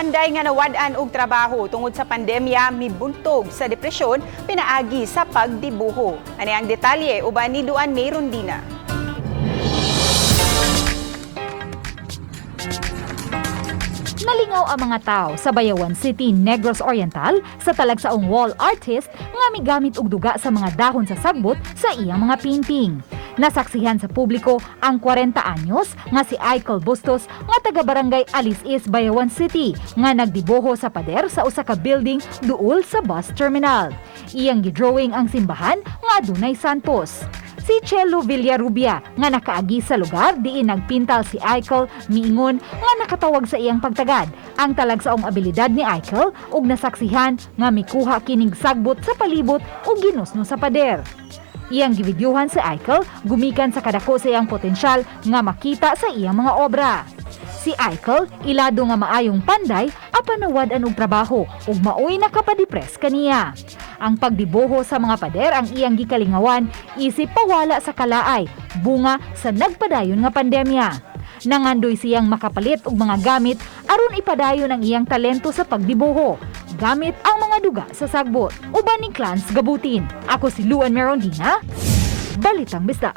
Panday nga nawad-an og trabaho tungod sa pandemya, mibuntog sa depresyon, pinaagi sa pagdibuho. Ani ang detalye uban ni Duan May Rondina. Nalingaw ang mga tao sa Bayawan City, Negros Oriental sa talagsaong wall artist nga migamit og duga sa mga dahon sa sagbot sa iyang mga painting. Nasaksihan sa publiko ang 40 anyos nga si Aikel Bustos nga taga-barangay Alisis, Bayawan City nga nagdibuho sa pader sa usa ka building duol sa bus terminal. Iyang gidrawing ang simbahan nga adunay santos. Si Chelo Villarubia nga nakaagi sa lugar diin nagpintal si Aikel miingon nga nakatawag sa iyang pagtagad ang talagsaong abilidad ni Aikel ug nasaksihan nga mikuha kining sagbot sa palibot ug ginusno sa pader. Iyang gibidyuhan si Aikel gumikan sa kadako sa iyang potensyal nga makita sa iyang mga obra. Si Aikel ilado nga maayong panday apan nawad-an og trabaho ug maoy nakapadepres kaniya. Ang pagdibuho sa mga pader ang iyang gikalingawan isip pawala sa kalaay, bunga sa nagpadayon nga pandemya. Nangandoy siyang makapalit og mga gamit aron ipadayon ang iyang talento sa pagdibuho gamit ang mga duga sa sagbot. Uban ni Clans Gabutin. Ako si Luan Merondina, Balitang Bisda.